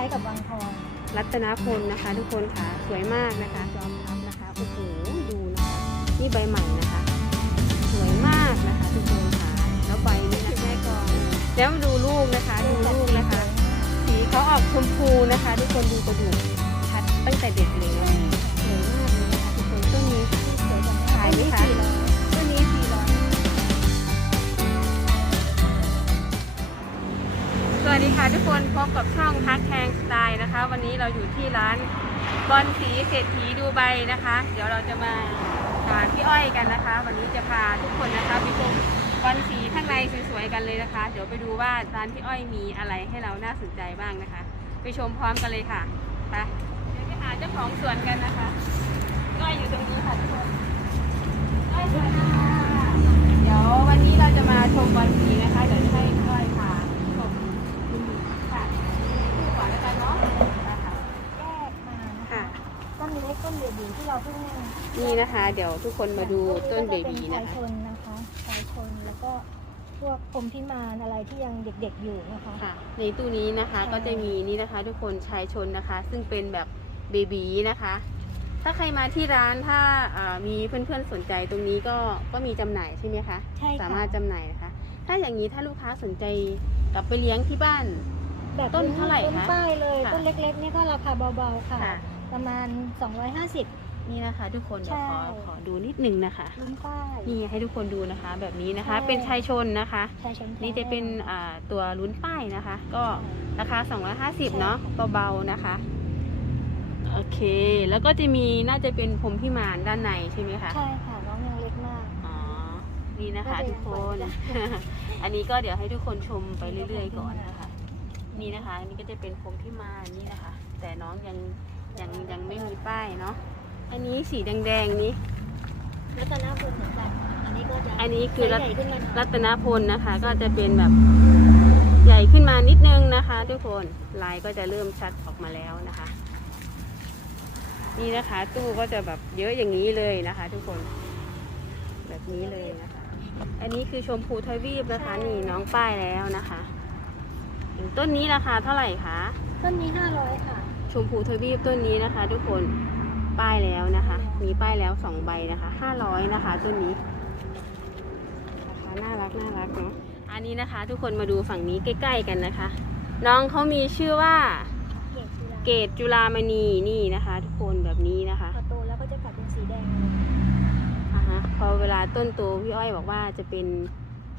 ล้ายๆกับวังทอง รัตนพลนะคะ ทุกคนค่ะสวยมากนะคะจอมพับนะคะโอ้โหดูนะคะนี่ใบใหม่นะคะ สวยมากนะคะ ทุกคนค่ะแล้วใบนี่นะแม่ก่อนแล้วดูลูกนะคะดูลูกนะคะ สีเขาออกชมพูนะคะ ทุกคนดูกระดูกชัดตั้งแต่เด็กเลยนะสวยมากเลยนะคะทุกคนต้นนี้สวยจังขายไหมคะ วัสดีค่ะทุกคนพบกับช่องฮักแทงสไตล์นะคะ วันนี้เราอยู่ที่ร้านบอลสีเศรษฐีดูใบนะคะ เดี๋ยวเราจะมาหาพี่อ้อยกันนะคะ วันนี้จะพาทุกคนนะคะไปชมบอลสีข้างในสวยๆกันเลยนะคะ เดี๋ยวไปดูว่าร้านพี่อ้อยมีอะไรให้เราน่าสนใจบ้างนะคะ ไปชมพร้อมกันเลยค่ะไปเดี๋ยวไปหาเจ้าของสวนกันนะคะพี่อ้อยอยู่ตรงนี้ค่ะทุกคนอ้อยสวัสดีค่ะเดี๋ยววันนี้เราจะมาชมบอลสีนะคะเดี๋ยวให้พี่อ้อยพาชมค่ะดูก่อนแล้วกันเนาะนะคะ แยกมานะ ค่ะ คะ ต้นเล็กต้นเบบีที่เราเพิ่งนี่นะคะ เดี๋ยวทุกคนมาดูต้นเบบีชานะยคะชนนะคะชายชนแล้วก็พวกพรหมพิมานอะไรที่ยังเด็กๆอยู่นะคะค่ะ ในตู้นี้นะคะใช่ก็จะมีนี่นะคะ ทุกคนชายชนนะคะ ซึ่งเป็นแบบเบบีนะคะ ถ้าใครมาที่ร้านถ้าอ่ามีเพื่อนๆสนใจตรงนี้ก็ก็มีจำหน่ายใช่ไหมคะใช่ค่ะสามารถจำหน่ายนะคะ ถ้าอย่างนี้ถ้าลูกค้าสนใจกลับไปเลี้ยงที่บ้านแบบต้นเท่าไหร่คะต้นป้ายเลยค่ะต้นเล็กๆนี่ก็ราคาเบาๆค่ะค่ะ ประมาณ 250 นี่นะคะ ทุกคนเดี๋ยวขอใช่ ขอดูนิดนึงนะคะ ลุ้นป้ายนี่ให้ทุกคนดูนะคะ แบบนี้นะคะใช่เป็นชายชนนะคะ ชายชนแท้นี่จะเป็นอ่าตัวลุ้นป้ายนะคะ ก็ราคา 250 เนาะเบาๆนะคะ โอเค แล้วก็จะมีน่าจะเป็นพรมพิมานด้านในใช่ไหมคะ ใช่ค่ะ น้องยังเล็กมาก อ๋อ นี่นะคะน่าจะทุกคนยังไหวจ้ะอันนี้ก็เดี๋ยวให้ทุกคนชมไปเรื่อยๆก่อนนะคะ นี่นะคะอันนี้ก็จะเป็นพรมพิมานนี่นะคะ แต่น้องยัง ยังยังไม่มีป้ายเนาะ อันนี้สีแดงๆนี้ รัตนพลเหมือนกันอันนี้ก็จะอันนี้คือรัตใหญ่ขึ้นมาหน่อยรัตนพลนะคะ ก็จะเป็นแบบใหญ่ขึ้นมานิดนึงนะคะ ทุกคน ลายก็จะเริ่มชัดออกมาแล้วนะคะ นี่นะคะ ตู้ก็จะแบบเยอะอย่างนี้เลยนะคะ ทุกคน แบบนี้เลยนะคะ อันนี้คือชมพูทวีปนะคะ นี่น้องป้ายแล้วนะคะอย่างต้นนี้ราคาเท่าไหร่คะ ต้นนี้500ค่ะ ชมพูทวีปต้นนี้นะคะ ทุกคนป้ายแล้วนะคะ มีป้ายแล้วสองใบนะคะห้าร้อยนะคะต้นนี้ราคาน่ารักน่ารักเนาะอันนี้นะคะ ทุกคนมาดูฝั่งนี้ใกล้ ๆ กันนะคะ น้องเขามีชื่อว่าเกตจุลามณีนี่นะคะ ทุกคนแบบนี้นะคะพอโตแล้วก็จะกลับเป็นสีแดงอ่าฮะพอเวลาต้นโตพี่อ้อยบอกว่าจะเป็น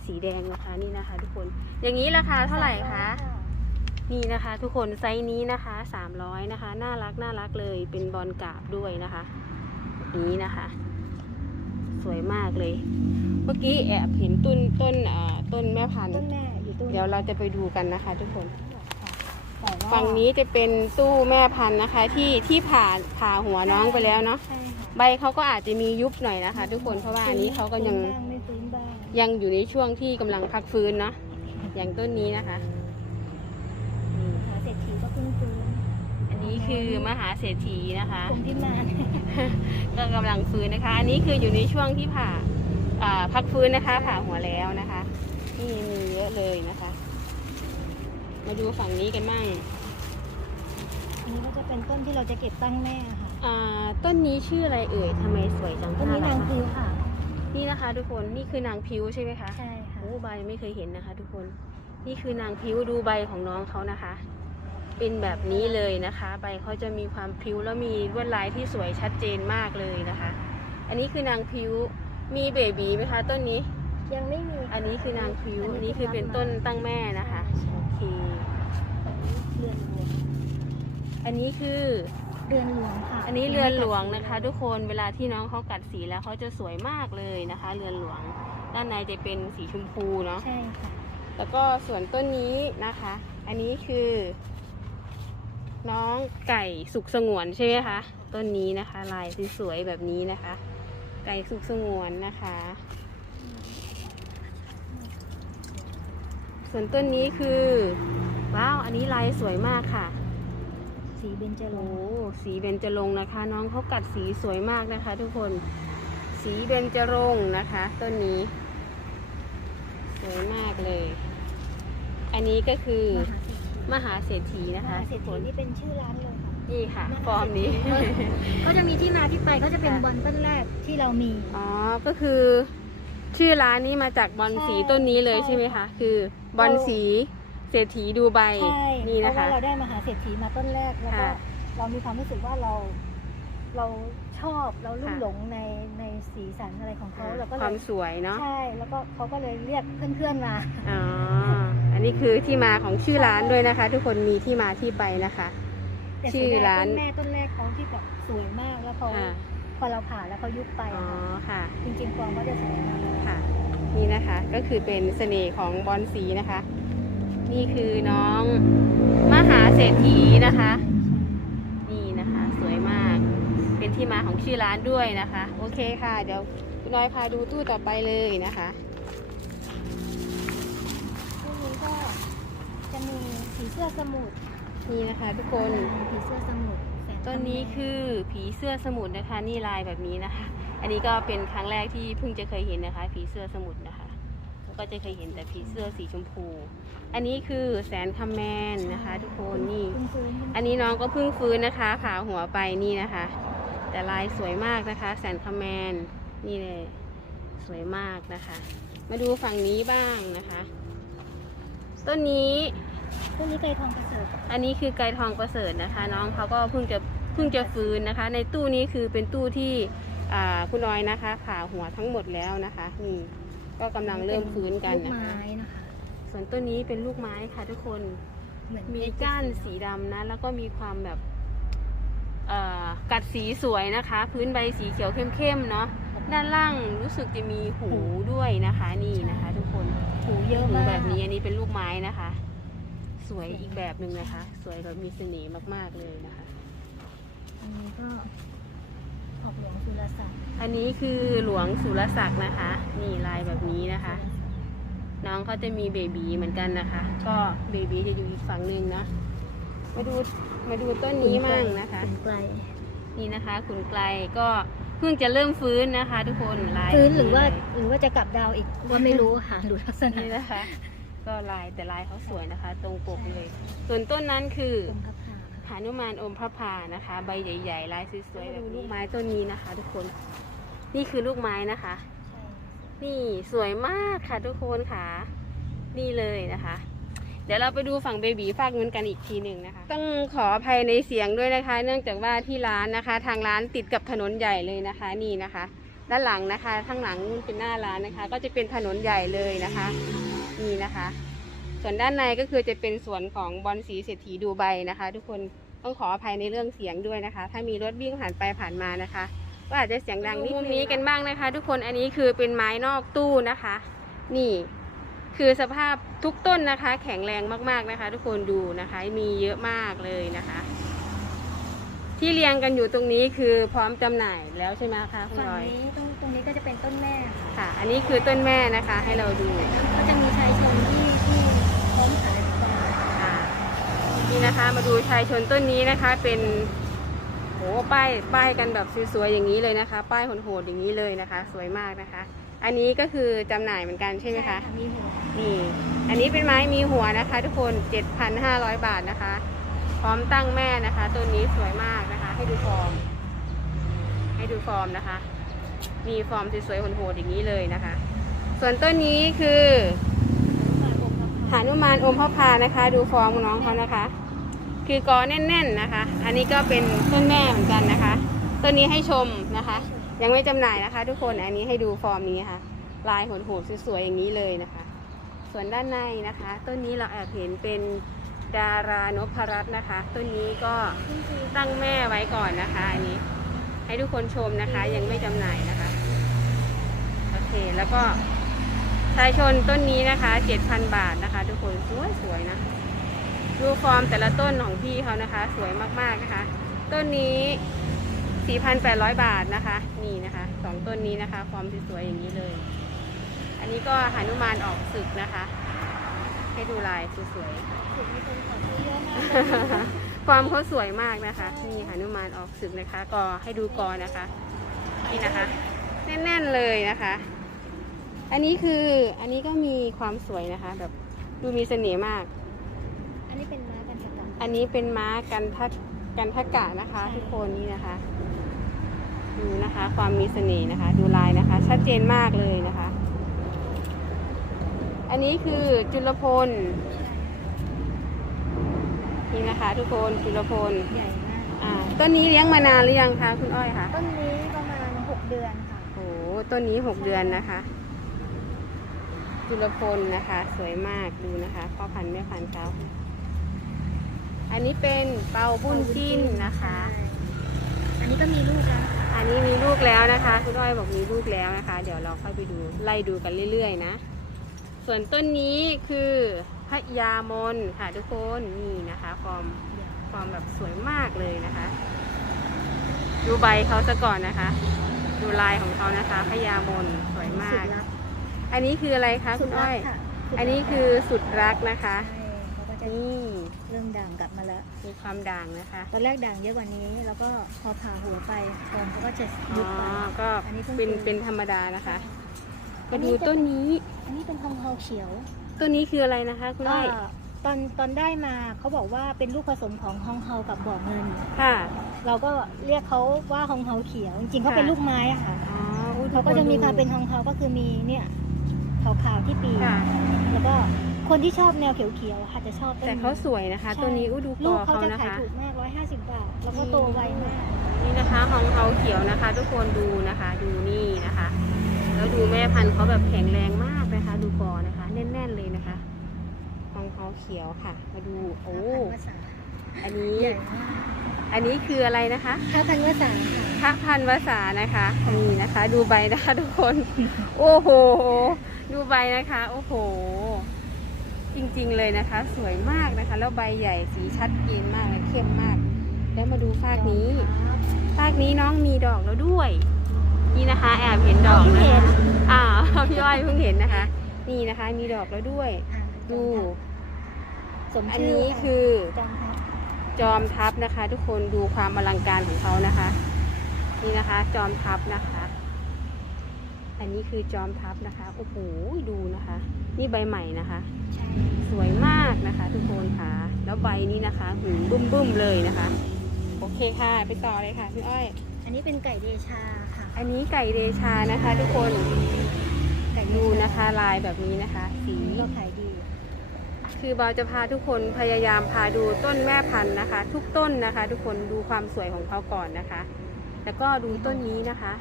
สีแดงนะคะนี่นะคะ ทุกคน อย่างนี้ราคาเท่าไหร่คะ นี่นะคะทุกคนไซส์นี้นะคะ300นะคะ น่ารักน่ารักเลยเป็นบอลกราบด้วยนะคะแบบนี้นะคะ สวยมากเลย เมื่อกี้แอบเห็นต้นต้นอ่าต้นแม่พันธุ์ต้นแม่อยู่ตู้เดี๋ยวเราจะไปดูกันนะคะ ทุกคนแต่ว่าฝั่งนี้จะเป็นตู้แม่พันธุ์นะคะ ที่ที่ผ่าผ่าหัวน้องไปแล้วเนาะใช่ค่ะใบเขาก็อาจจะมียุบหน่อยนะคะ ทุกคนเพราะว่าอันนี้เขาก็ยังฟื้นบ้างไม่ฟื้นบ้างยังอยู่ในช่วงที่กำลังพักฟื้นเนาะอย่างต้นนี้นะคะนี่ หาเศรษฐีก็เพิ่งฟื้น อันนี้ คือมหาเศรษฐีนะคะกลุ่มที่มาก็กำลังฟื้นนะคะ อันนี้คืออยู่ในช่วงที่ผ่าอ่าพักฟื้นนะคะ ผ่าหัวแล้วนะคะ นี่มีเยอะเลยนะคะ มาดูฝั่งนี้กันบ้างอันนี้ก็จะเป็นต้นที่เราจะเก็บตั้งแม่ค่ะอ่าต้นนี้ชื่ออะไรเอ่ยทำไมสวยจังต้นนี้นางรักพิวค่ะ นี่นะคะ ทุกคนนี่คือนางพิ้วใช่ไหมคะใช่ค่ะโอ้ใบไม่เคยเห็นนะคะ ทุกคนนี่คือนางพิ้วดูใบของน้องเขานะคะ เป็นแบบนี้เลยนะคะ ใบเขาจะมีความพิ้วแล้วมีลวดลายที่สวยชัดเจนมากเลยนะคะ อันนี้คือนางพิ้วมีเบบีไหมคะต้นนี้ ยังไม่มี อันนี้คือนางพิ้วอันนี้คือเป็นต้นตั้งแม่นะคะโอเคเรือนหลวงอันนี้คือเรือนหลวงค่ะ อันนี้เรือนหลวงนะคะ ทุกคนเวลาที่น้องเขากัดสีแล้วเขาจะสวยมากเลยนะคะ เรือนหลวง ด้านในจะเป็นสีชมพูเนาะใช่ค่ะแล้วก็ส่วนต้นนี้นะคะ อันนี้คือ น้องไก่สุกสงวนใช่ไหมคะ ต้นนี้นะคะ ลายสวยๆแบบนี้นะคะ ไก่สุกสงวนนะคะ ส่วนต้นนี้คือว้าวอันนี้ลายสวยมากค่ะ สีเบญจรโอ้งค์สีเบญจรงค์นะคะ น้องเขากัดสีสวยมากนะคะ ทุกคนสีเบญจรงค์นะคะ ต้นนี้ สวยมากเลย อันนี้ก็คือมหาเศรษฐี มหาเศรษฐีมนะคะหาเศรษฐีนี่เป็นชื่อร้านเลยค่ะนี่ค่ะมหาฟอร์มนี้เศรษฐีเขาจะมีที่มาที่ไปเขาจะเป็นค่ะบอลต้นแรกที่เรามีอ๋อก็คือ ชื่อร้านนี้มาจากบอลสีใช่ต้นนี้เลยใช่ใช่ไหมคะคือบอลเราสีเศรษฐีดูใบใช่นี่เพนะราะว่าคะเราได้มหาเศรษฐีมาต้นแรกแล้วก็ค่ะเรามีความรู้สึกว่าเราเราชอบเราลุ่มค่ะหลงในในสีสันอะไรของเขาเราก็คเลวามยสวยเนาะใช่แล้วก็เขาก็เลยเรียกเพื่อนๆมาอ๋ออั นนี้คือที่มาของชื่อร้านด้วยนะคะ ทุกคนมีที่มาที่ไปนะคะ แต่ชื่เสีอยดยร้านต้นแม่ต้นแรกเขาที่แบบสวยมากแล้วพอค่ะพอเราผ่าแล้วเขายุบไปอ๋ออะค่ะค่ะ จริงๆฟองก็จะสวยมากค่ะนี่นะคะก็คือเป็นเสน่ห์ของบอลสีนะคะ นี่คือน้องมหาเศรษฐีนะคะ นี่นะคะ สวยมาก เป็นที่มาของชื่อร้านด้วยนะคะ โอเคค่ะ เดี๋ยวคุณน้อยพาดูตู้ต่อไปเลยนะคะ เสื้อสมุทรนี่นะคะ ทุกคนผีเสื้อสมุทรแสต้นนี้คือผีเสื้อสมุทรนะคะ นี่ลายแบบนี้นะคะ อันนี้ก็เป็นครั้งแรกที่เพิ่งจะเคยเห็นนะคะ ผีเสื้อสมุทรนะคะแล้วก็จะเคยเห็นแต่ผีเสื้อสีชมพู อันนี้คือแสนคำแมนนะคะ ทุกคนนี่คุณฟื้นอันนี้น้องก็เพิ่งฟื้นนะคะผ่าหัวไปนี่นะคะ แต่ลายสวยมากนะคะ แสนคำแมนนี่เลยสวยมากนะคะ มาดูฝั่งนี้บ้างนะคะ ต้นนี้ ต้นนี้ไก่ทองประเสริฐอันนี้คือไกรทองประเสริฐนะคะ น้องเขาก็เพิ่งจะเพิ่งจะฟื้นนะคะ ในตู้นี้คือเป็นตู้ที่อ่าคุณน้อยนะคะผ่าหัวทั้งหมดแล้วนะคะนี่ก็กำลังเริ่มฟื้นกันลูนะไม้คะนะคะ ส่วนต้นนี้เป็นลูกไม้ค่ะทุกคน เหมือนมีก้านสีดำนะ แล้วก็มีความแบบเอ่อกัดสีสวยนะคะ พื้นใบสีเขียวเข้มๆเนาะด้านล่างรู้สึกจะมีหูด้วยนะคะ นี่นะคะ ทุกคนหูเยอะหูมากแบบนี้อันนี้เป็นลูกไม้นะคะ สวยอีกแบบหนึ่งนะคะ สวยแบบมีเสน่ห์มากๆเลยนะคะ อันนี้ก็ออกหลวงสุรศักดิ์อันนี้คือหลวงสุรศักดิ์นะคะ นี่ลายแบบนี้นะคะ น้องเขาจะมีเบบีเหมือนกันนะคะ ก็เบบีจะอยู่อีกฝั่งหนึ่งนะมาดูมาดูต้นนี้มั่งนะคะขุไกลนี่นะคะขุนไกลก็เพิ่งจะเริ่มฟื้นนะคะ ทุกคนลายฟื้นหรือว่าแบบหรือว่าจะกลับดาวอีกว่าไม่รู้ค่ะดูลักษณะนี่นะคะ ก็ลายแต่ลายเขาสวยนะคะ ตรงปกเลย ส่วนต้นนั้นคือตรงพระพาค่ะหานุมานอมพระพานะคะ ใบใหญ่ ๆ ลายสวยๆแบบลูกไม้ต้นนี้นะคะ ทุกคน นี่คือลูกไม้นะคะใช่นี่สวยมากค่ะทุกคนค่ะ นี่เลยนะคะ เดี๋ยวเราไปดูฝั่งเบบีฝากนู้นกันอีกทีหนึ่งนะคะ ต้องขออภัยในเสียงด้วยนะคะ เนื่องจากว่าที่ร้านนะคะ ทางร้านติดกับถนนใหญ่เลยนะคะ นี่นะคะ ด้านหลังนะคะข้างหลังนู่นเป็นหน้าร้านนะคะ ก็จะเป็นถนนใหญ่เลยนะคะ นี่นะคะ ส่วนด้านในก็คือจะเป็นส่วนของบอลสีเศรษฐีดูใบนะคะ ทุกคนต้องขออภัยในเรื่องเสียงด้วยนะคะ ถ้ามีรถวิ่งผ่านไปผ่านมานะคะก็อาจจะเสียงดังนิดนึงนี้กันบ้างนะคะ ทุกคนอันนี้คือเป็นไม้นอกตู้นะคะ นี่คือสภาพทุกต้นนะคะ แข็งแรงมากๆนะคะ ทุกคนดูนะคะ มีเยอะมากเลยนะคะ ที่เรียงกันอยู่ตรงนี้คือพร้อมจำหน่ายแล้วใช่ไหมคะคุณฝั่งรอยนี้ตรงตรงนี้ก็จะเป็นต้นแม่ค่ะค่ะ อันนี้คือต้นแม่นะคะให้เราดูก็จะมีชายชนที่ที่พร้อมขายประมาณค่ะนี่นะคะมาดูชายชนต้นนี้นะคะ เป็นโหป้ายป้ายกันแบบสวยๆอย่างนี้เลยนะคะ ป้ายโหดๆอย่างนี้เลยนะคะ สวยมากนะคะ อันนี้ก็คือจำหน่ายเหมือนกันใช่ไหมคะ มีหัวนี่ อันนี้เป็นไม้มีหัวนะคะ ทุกคน 7,500 บาทนะคะ พร้อมตั้งแม่นะคะต้นนี้สวยมากนะคะ ให้ดูฟอร์ม ให้ดูฟอร์มนะคะ มีฟอร์มสวยๆโหดๆอย่างนี้เลยนะคะ ส่วนต้นนี้คือหานุมานอมพระพานะคะ ดูฟอร์มของน้องเขานะคะ คือกอแน่น ๆนะคะ อันนี้ก็เป็นต้นแม่เหมือนกันนะคะต้นนี้ให้ชมนะคะ ยังไม่จำหน่ายนะคะ ทุกคนอันนี้ให้ดูฟอร์มนี้ค่ะ ลายโหดๆสวยๆอย่างนี้เลยนะคะ ส่วนด้านในนะคะ ต้นนี้เราแอบเห็นเป็น ดารานพรัตน์นะคะ ต้นนี้ก็ตั้งแม่ไว้ก่อนนะคะอันนี้ ให้ทุกคนชมนะคะยังไม่จำหน่ายนะคะ โอเคแล้วก็ชายชนต้นนี้นะคะ 7,000 บาทนะคะ ทุกคนสวยสวยๆนะ ดูฟอร์มแต่ละต้นของพี่เขานะคะ สวยมากๆนะคะ ต้นนี้ 4,800 บาทนะคะ นี่นะคะสองต้นนี้นะคะฟอร์มสวยๆอย่างนี้เลย อันนี้ก็หานุมานออกศึกนะคะ ให้ดูลายสวยถึงมีคนขอซื้อเยอะมากๆฟอร์มเขาสวยมากนะคะ นี่หานุมานออกศึกนะคะ ก็ให้ดูกอนะคะ นี่นะคะ แน่นๆเลยนะคะ อันนี้คืออันนี้ก็มีความสวยนะคะ แบบดูมีเสน่ห์มาก อันนี้เป็นไม้อันนี้เป็นม้ากันทะกันทะกะนะคะ ทุกคนนี่นะคะ ดูนะคะ ความมีเสน่ห์นะคะ ดูลายนะคะ ชัดเจนมากเลยนะคะ อันนี้คือจุลพล นี่นะคะ ทุกคนจุลพลใหญ่มาก อ่าต้นนี้เลี้ยงมานานหรือยังคะคุณอ้อยคะต้นนี้ประมาณ 6 เดือนค่ะ โอ้โหต้นนี้หกเดือนนะคะ จุลพลนะคะ สวยมากดูนะคะพ่อพันธุ์แม่พันธุ์เขาอันนี้เป็นเปาบุญจิ้นนะคะ อันนี้ก็มีลูกแล้วอันนี้มีลูกแล้วนะคะ คุณอ้อยบอกมีลูกแล้วนะคะ เดี๋ยวเราค่อยไปดูไล่ดูกันเรื่อยๆนะ ส่วนต้นนี้คือพญามนค่ะทุกคนนี่นะคะความความแบบสวยมากเลยนะคะ ดูใบเขาซะก่อนนะคะ ดูลายของเขานะคะพญามนสวยมาสุกดรักอันนี้คืออะไรคะสุคุดณรัอ้กอยค่ะอันนี้คือสุดรักนะคะใช่เขาก็จะนี่เริ่มด่างกลับมาแล้วมีความด่างนะคะ ตอนแรกด่างเยอะกว่านี้แล้วก็พอผ่าหัวไปทองเขาก็จะอ๋ยุบไปอก็อันนี้เพิ่งเป็นปลูกเป็นธรรมดานะคะอัมานนี้ดูจะต้นนี้ อันนี้เป็นทองเฮาเขียวต้นนี้คืออะไรนะคะคุณอ้อยก็ตอนตอนได้มาเขาบอกว่าเป็นลูกผสมของฮองเฮากับบ่อเงิน ค่ะ เราก็เรียกเขาว่าฮองเฮาเขียวจริงๆเขาเป็นค่ะลูกไม้อะค่ะอ๋ออุ๊ยเขาก็จะมีความเป็นทุฮองเฮาก็คือมีเนี่ยขาวๆที่ปีกกค่ะ แล้วก็คนที่ชอบแนวเขียวๆอะค่ะจะชอบต้นแต่นี้ เขาสวยนะคะ ใช่ ตัวนี้อู้ดูกลูอกเขาเขาจะนะขายคะ ถูกมาก150บาท แล้วก็โตไวมาก นี่นะคะหองเขาเขียวนะคะ ทุกคนดูนะคะ ดูนี่นะคะ แล้วดูแม่พันธุ์เขาแบบแข็งแรงมาก นะคะ ดูกอนะคะ แน่นๆเลยนะคะหองเขาเขียวค่ะ มาดูโอ้ภาษาอันนี้ใหญ่มากอันนี้คืออะไรนะคะถ้าพันภาษาค่ะพระพันวษานะคะนี่นะคะ ดูใบนะคะทุกคน โอ้โห ดูใบนะคะ โอ้โห จริงๆเลยนะคะ สวยมากนะคะ แล้วใบใหญ่สีชัดเจนมากเลยเข้มมาก แล้วมาดูฟากนี้ ฟากนี้น้องมีดอกแล้วด้วย นี่นะคะ แอบเห็นดอกนะคะอ่าพี่อ้อยเพิ่งเห็นนะคะ นี่นะคะ มีดอกแล้วด้วยอ่าดู สมอันชื่อนี้ค่ะคือจอมทัพจอมทัพนะคะ ทุกคนดูความอลังการของเขานะคะ นี่นะคะ จอมทัพนะคะ อันนี้คือจอมทัพนะคะโอ้โหดูนะคะ นี่ใบใหม่นะคะใช่สวยมากนะคะ ทุกคนค่ะ แล้วใบนี้นะคะหูบึ้มบึ้มๆเลยนะคะ โอเคค่ะ ไปต่อเลยค่ะพี่อ้อย อันนี้เป็นไก่เดชาค่ะ อันนี้ไก่เดชานะคะ ทุกคนไก่เชาดูนะคะลายแบบนี้นะคะ สีอันนี้ก็ขายดี คือบอจะพาทุกคนพยายามพาดูต้นแม่พันธุ์นะคะ ทุกต้นนะคะ ทุกคนดูความสวยของเขาก่อนนะคะ แล้วก็ดูต้นนี้นะคะ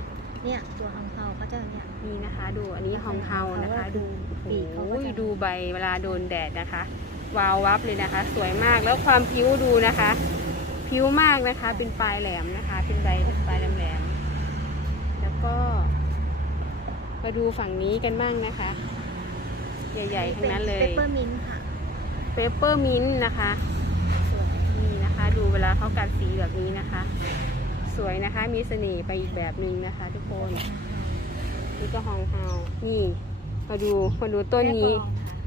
เนี่ยตัวฮองเฮาก็จะเนี่ยนี่นะคะ ดูอันนี้ฮองเฮานะคะ ดูปีกเขาก็โอ้ยจะดูใบเวลาโดนแดดนะคะ วาววับเลยนะคะ สวยมากแล้วความผิวดูนะคะ ผิวมากนะคะ เป็นปลายแหลมนะคะ เป็นใบปลายแหลมๆแล้ว ก็มาดูฝั่งนี้กันบ้างนะคะ ใหญ่ๆทั้งนั้นเลยเปปเปอร์มินต์ค่ะเปเปอร์มินต์นะคะสวยนี่นะคะ ดูเวลาเขากัดสีแบบนี้นะคะ สวยนะคะมีเสน่ห์ไปอีกแบบหนึ่งนะคะ ทุกคน นี่ก็ฮองเฮานี่มาดูมาดูต้นนี้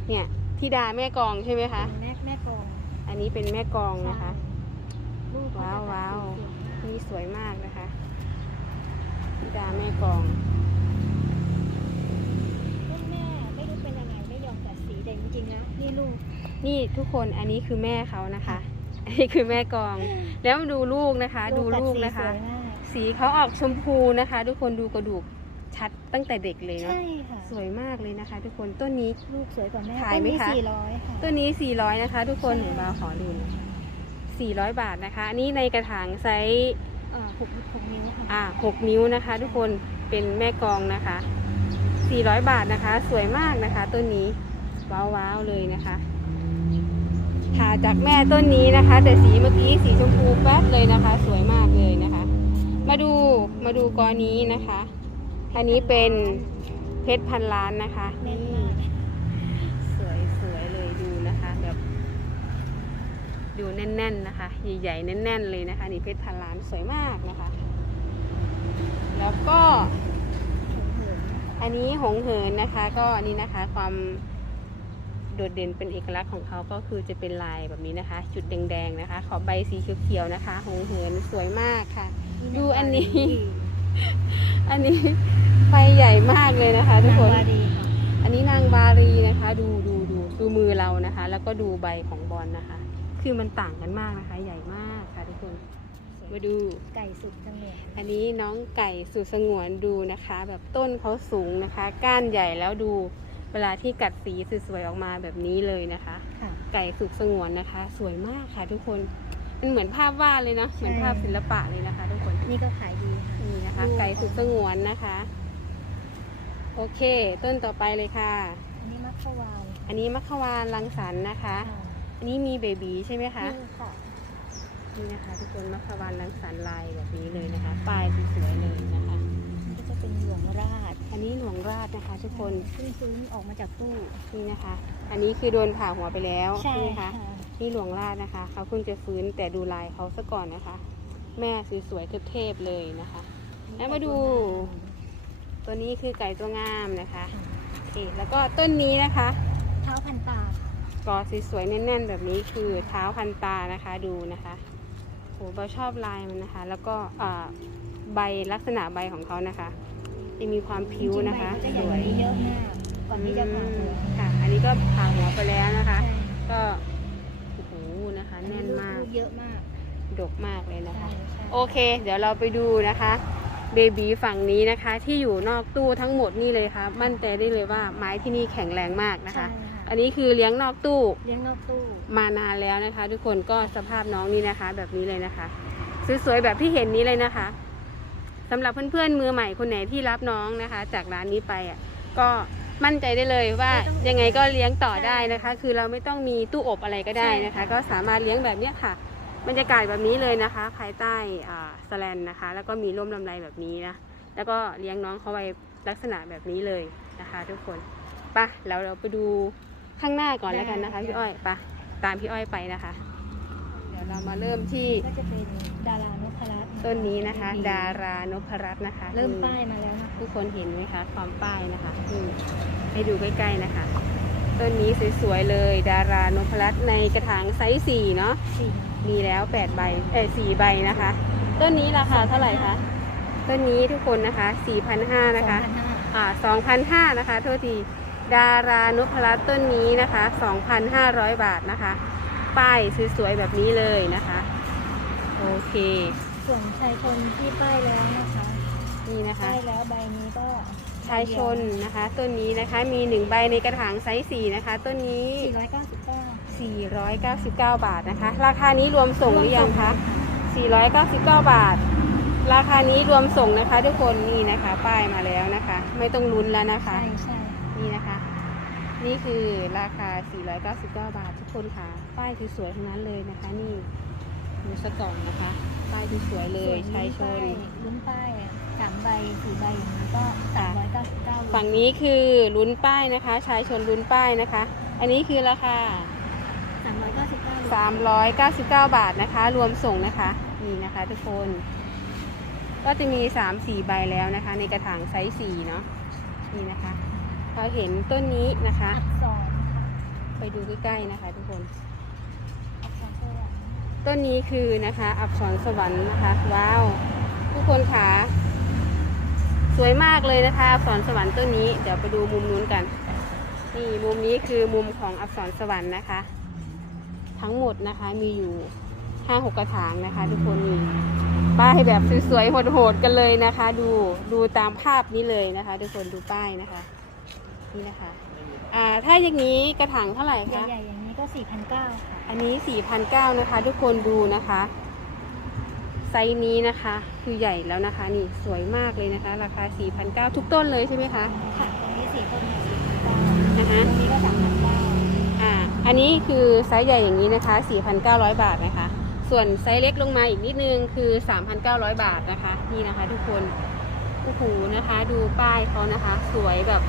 เนี่ยธิดาแม่กองใช่ไหมคะแม่แม่กอง อันนี้เป็นแม่กองนะคะลูกเขจะว้าวสีสยมากนี่สวยมากนะคะ ธิดาแม่กองลูกแม่ไม่รู้เป็นยังไงไม่ยอมกัดสีแต่จริงๆนะนี่ลูกนี่ทุกคนอันนี้คือแม่เขานะคะ อันนี้คือแม่กอง แล้วดูลูกนะคะ ดูกัลูกสีนะคะสวยมากสีเขาออกชมพูนะคะ ทุกคนดูกระดูกชัดตั้งแต่เด็กเลยเนาะใช่ค่ะสวยมากเลยนะคะ ทุกคนต้นนี้ ลูกสวยกว่าแม่ขายไหมคะ ต้นนี้สี่ร้อยค่ะ ต้นนี้ 400 นะคะ ทุกคนใช่ หนูมาขอดูหน่อย400 บาทนะคะ อันนี้ในกระถางไซส์อ่า หกหกนิ้วค่ะอ่า6นิ้วนะคะ ทุกคนเป็นแม่กองนะคะ 400 บาทนะคะ สวยมากนะคะ ต้นนี้ว้าวๆเลยนะคะค่ะจากแม่ต้นนี้นะคะ แต่สีเมื่อกี้สีชมพูแป๊ดเลยนะคะ สวยมากเลยนะคะ มาดูมาดูกอนี้นะคะ อันนี้เป็นเพชรพันล้านนะคะ แน่นมาก สวยสวยเลยดูนะคะแบบ ดูแน่น ๆนะคะ ใหญ่ๆแน่น ๆ เลยนะคะ นี่เพชรพันล้านสวยมากนะคะ แล้วก็เหินอันนี้หงเหินนะคะ ก็อันนี้นะคะความโดดเด่นเป็นเอกลักษณ์ของเขาก็คือจะเป็นลายแบบนี้นะคะ จุดแดงๆนะคะ ขอบใบสีเขียวๆนะคะหงเหินสวยมากค่ะ ดูอันนี้ อันนี้ใบใหญ่มากเลยนะคะ ทุกนางคนวาดีค่ะอันนี้นางบารีนะคะ ดูดูดูดูมือเรานะคะ แล้วก็ดูใบของบอลนะคะ คือมันต่างกันมากนะคะ ใหญ่มากค่ะทุกคนมาดู ไก่สุดจังเลยอันนี้น้องไก่สุดสงวนดูนะคะ แบบต้นเขาสูงนะคะ ก้านใหญ่แล้วดูเวลาที่กัดสีสวยๆออกมาแบบนี้เลยนะคะ ค่ะ ไก่สุดสงวนนะคะ สวยมากค่ะทุกคนมันเหมือนภาพวาดเลยเนาะเหมือนภาพศิลปะเลยนะคะ ทุกคนนี่ก็ขายดีค่ะ นี่นะคะดูไก่สุดสงวนนะคะ โอเค ต้นต่อไปเลยค่ะ อันนี้มัคควาน อันนี้มัคควานรังสรรค์นะคะ ค่ะอั นนี้มีเบบีใช่ไหมคะนี่ค่ะนี่นะคะทุกคนมัคควานรังสรรค์ลายแบบนี้เลยนะคะป้ายสวยๆเลยนะคะนี่ก็จะเป็นหลวงราช อันนี้หลวงราชนะคะ ทุกคนเพิ่งซื้อออกมาจากตู้นี่นะคะ อันนี้คือโดนผ่าหัวไปแล้วใช่ไหมค่ะคะนี่หลวงราชนะคะเขาเพิ่งจะฟื้นแต่ดูลายเขาซะก่อนนะคะ แม่สวยๆเทพๆเลยนะคะแล้วมาดู ตัวนี้คือไก่ตัวงามนะคะโอเคแล้วก็ต้นนี้นะคะเท้าพันตา ก็สวยๆแน่นๆ แบบนี้คือเท้าพันตานะคะดูนะคะโหเราชอบลายมันนะคะ แล้วก็อ่าใบลักษณะใบของเขานะคะ จะมีความผิวนะคะจริงๆสใบวยเขาจะอย่างนี้เยอะมากก่อนที่จะผ่าหัวอืมค่ะ อันนี้ก็ผ่าหัวไปแล้วนะคะใช่ก็โอ้โหนะคะแน่นมากลูเยอะมากดกมากเลยนะใช่คะใช่โอเค เดี๋ยวเราไปดูนะคะเบบีฝั่งนี้นะคะ ที่อยู่นอกตู้ทั้งหมดนี่เลยค่ะ มั่นใจได้เลยว่าไม้ที่นี่แข็งแรงมากนะคะใช่ค่ะ อันนี้คือเลี้ยงนอกตู้เลี้ยงนอกตู้ มานานแล้วนะคะ ทุกคนก็สภาพน้องนี่นะคะ แบบนี้เลยนะคะสวยๆแบบที่เห็นนี้เลยนะคะสำหรับเพื่อนๆมือใหม่คนไหนที่รับน้องนะคะ จากร้านนี้ไปอะก็มั่นใจได้เลยว่ายังไงก็เลี้ยงต่อได้นะคะ คือเราไม่ต้องมีตู้อบอะไรก็ได้นะคะ ก็สามารถเลี้ยงแบบเนี้ยค่ะ บรรยากาศแบบนี้เลยนะคะ ภายใต้อ่าสแลนนะคะ แล้วก็มีร่มลำไรแบบนี้นะแล้วก็เลี้ยงน้องเขาไว้ลักษณะแบบนี้เลยนะคะ ทุกคนไปะแล้วเราไปดู ข้างหน้าก่อนแล้วกันนะคะพี่อ้อยไปะตามพี่อ้อยไปนะคะ เดี๋ยวเรามาเริ่มที่ก็จะเป็นดารานพรัตน์ต้นนี้นะคะ ดารานพรัตน์นะคะเริ่มนี่ป้ายมาแล้วนะคะทุกคนเห็นไหมคะ ความป้ายนะคะนี่ให้ดูใกล้ๆนะคะต้นนี้สวยๆเลย ดารานพรัตน์ในกระถางไซส์สี่เนาะสี่มีแล้วแปดใบเอ้ยสี่ใบนะคะ ต้นนี้ราคาเท่าไหร่คะต้นนี้ทุกคนนะคะสี่พันห้านะคะสองพันห้าอ่าสองพันห้านะคะโทษที ดารานพรัตน์ต้นนี้นะคะสองพันห้าร้อยบาทนะคะ ป้ายสวยๆแบบนี้เลยนะคะ โอเคส่วนชายชนที่ป้ายแล้วนะคะนี่นะคะ ป้ายแล้วใบนี้ก็ชายชนนะคะ ต้นนี้นะคะมีหนึ่งใบในกระถางไซส์สี่นะคะ ต้นนี้สี่ร้อยเก้าสิบเก้า499 บาทนะคะ ราคานี้รวมส่งหรือยังคะ499 บาท ราคานี้รวมส่งนะคะ ทุกคนนี่นะคะ ป้ายมาแล้วนะคะ ไม่ต้องลุ้นแล้วนะคะใช่ใช่ นี่นะคะ นี่คือราคา 499 บาททุกคนค่ะ ป้ายสวยๆทั้งนั้นเลยนะคะ นี่ดูสกกล่องนะคะ ป้ายสวยๆเลยชายชนลุ้นป้ายสามใบสี่ใบอย่างนี้ก็สามร้อยเก้าสิบเก้าฝั่งนี้คือลุ้นป้ายนะคะ ชายชนลุ้นป้ายนะคะ อันนี้คือราคาสามร้อยเก้าสิบเก้า399บาทนะคะ รวมส่งนะคะนี่นะคะ ทุกคน ก็จะมี3-4ใบแล้วนะคะ ในกระถางไซส์4เนาะนี่นะคะ เราเห็นต้นนี้นะคะ อักษรค่ะไปดูใกล้ๆนะคะ ทุกคน อักษรสวรรค์ต้นนี้คือนะคะ อักษรสวรรค์นะคะ ว้าวทุกคนค่ะสวยมากเลยนะคะอักษรสวรรค์ต้นนี้ เดี๋ยวไปดูมุมนู้นกัน นี่มุมนี้คือมุมของอักษรสวรรค์นะคะ ทั้งหมดนะคะมีอยู่ห้าหกกระถางนะคะ ทุกคนนี่ป้ายแบบสวยๆโหดๆกันเลยนะคะ ดูดูตามภาพนี้เลยนะคะ ทุกคนดูป้ายนะคะ นี่นะคะอ่าถ้าอย่างนี้กระถางเท่าไหร่คะ ใหญ่ๆอย่างนี้ก็สี่พันเก้าค่ะ อันนี้4,900นะคะ ทุกคนดูนะคะ ไซส์นี้นะคะ คือใหญ่แล้วนะคะ นี่สวยมากเลยนะคะ ราคา4,900ทุกต้นเลยใช่ไหมคะค่ะตรงนี้สี่คนสี่พันเก้านะคะตรงนี้ก็สามพันเก้าอ่าอันนี้คือไซส์ใหญ่อย่างนี้นะคะ4,900บาทนะคะ ส่วนไซส์เล็กลงมาอีกนิดนึงคือ3,900บาทนะคะ นี่นะคะ ทุกคนโอ้โหนะคะ ดูป้ายเขานะคะ สวยแบบ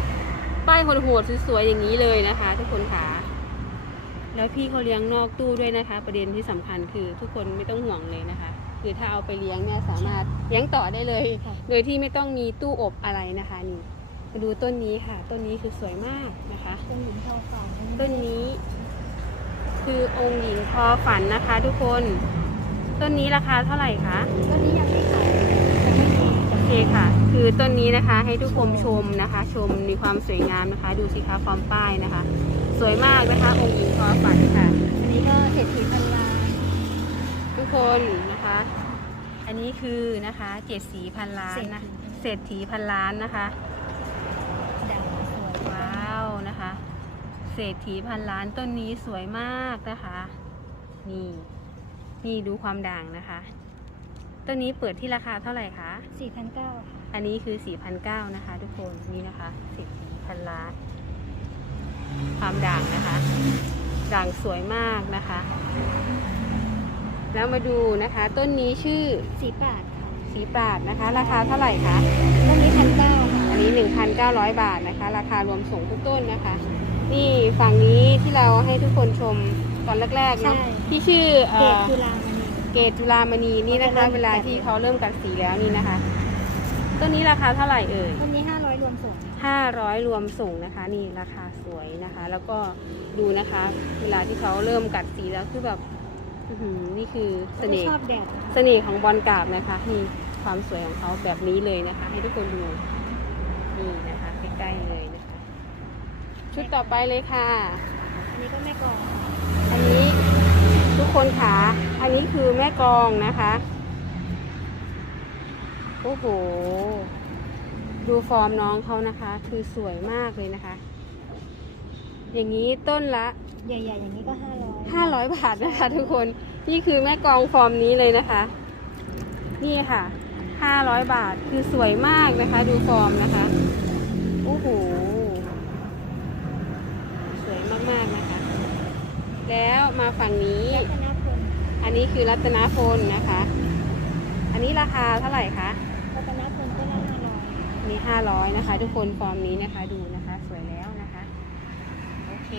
ป้ายโหดๆสวยๆอย่างนี้เลยนะคะ ทุกคนค่ะ แล้วพี่เขาเลี้ยงนอกตู้ด้วยนะคะ ประเด็นที่สำคัญคือทุกคนไม่ต้องห่วงเลยนะคะ คือถ้าเอาไปเลี้ยงเนี่ยสามารถเลี้ยงต่อได้เลย โดยที่ไม่ต้องมีตู้อบอะไรนะคะนี่มาดูต้นนี้ค่ะ ต้นนี้คือสวยมากนะคะต้นหญิงทอฝันต้นนี้ คือองค์หญิงพอฝันนะคะ ทุกคน ต้นนี้ราคาเท่าไหร่คะต้นนี้ยังไม่ขาย คค่ะ คือต้นนี้นะคะให้ทุกคนชมนะคะ ชมมีความสวยงามนะคะ ดูสิคะความป้ายนะคะ สวยมากนะคะองค์หญิงพอฝันค่ะ อันนี้ก็เศรษฐีพันล้านคนนะคะ อันนี้คือนะคะเจ็ดสีพันล้านนะเศรษฐีพันล้านนะคะด่างสวยว้าวนะคะ เศรษฐีพันล้านต้นนี้สวยมากนะคะ นี่นี่ดูความด่างนะคะ ต้นนี้เปิดที่ราคาเท่าไหร่คะสี่พันเก้าค่ะ อันนี้คือ4,900นะคะ ทุกคนนี่นะคะ10พันล้านความด่างนะคะ ด่างสวยมากนะคะ แล้วมาดูนะคะ ต้นนี้ชื่อสีปาดค่ะสีปราดนะคะ ราคาเท่าไหร่คะต้นนี้พันเก้าค่ะอันนี้ 1,900 บาทนะคะ ราคารวมส่งทุกต้นนะคะ นี่ฝั่งนี้ที่เราให้ทุกคนชมตอนแรกๆเนาะที่ชื่อเอ่เกตอ จุฬามณี เกตจุลามณีนี่นะคะ เวลาที่เขาเริ่มกัดสีแล้วนี่นะคะ ต้นนี้ราคาเท่าไหร่เอ่ยต้นนี้ห้าร้อยรวมส่ง 500 รวมส่งนะคะ นี่ราคาสวยนะคะ แล้วก็ดูนะคะ เวลาที่เขาเริ่มกัดสีแล้วคือแบบอื้อหือนี่คือเสน่ห์ชอบแดดนะคะเสน่ห์ของบอลกราบนะคะนี่ความสวยของเขาแบบนี้เลยนะคะ ให้ทุกคนดูนี่นะคะใกล้ๆเลยนะคะ ชุดต่อไปเลยค่ะ อันนี้ก็แม่กลองอันนี้ ทุกคนขาอันนี้คือแม่กลองนะคะ โอ้โห ดูฟอร์มน้องเขานะคะ คือสวยมากเลยนะคะ อย่างนี้ต้นละใหญ่ๆอย่างนี้ก็ห้าร้อย500บาทนะคะทุกคน นี่คือแม่กลองฟอร์มนี้เลยนะคะ นี่ค่ะ500บาท คือสวยมากนะคะ ดูฟอร์มนะคะ โอ้โห สวยมากๆนะคะ แล้วมาฝั่งนี้ รัตนพลอันนี้คือรัตนพลนะคะ อันนี้ราคาเท่าไหร่คะรัตนพลก็ละห้าร้อยอันนี้ห้าร้อยนะคะ ทุกคนฟอร์มนี้นะคะดูนะคะสวยแล้วนะคะ โอเค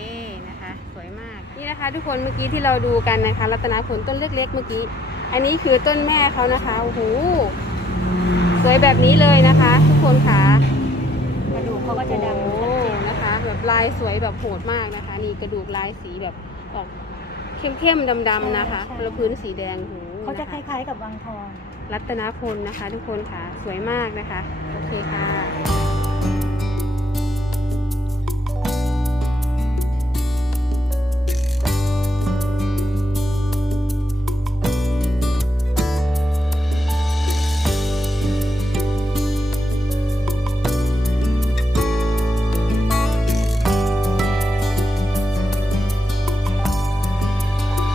นะคะ สวยมาก นี่นะคะ ทุกคนเมื่อกี้ที่เราดูกันนะคะ รัตนพลต้นเล็กๆเมื่อกี้ อันนี้คือต้นแม่เขานะคะโอ้โหสวยแบบนี้เลยนะคะ ทุกคนค่ะกระดูกเขาก็จะดำโอ้ชัดโหเจน นะคะ แบบลายสวยแบบโหดมากนะคะ นี่กระดูกลายสีแบบ ออกเข้มๆดำๆนะคะแล้วพื้นสีแดงโอ้โหเขาจะนคล้ายๆกับวังทอง รัตนพลนะคะ ทุกคนค่ะ สวยมากนะคะ โอเคค่ะ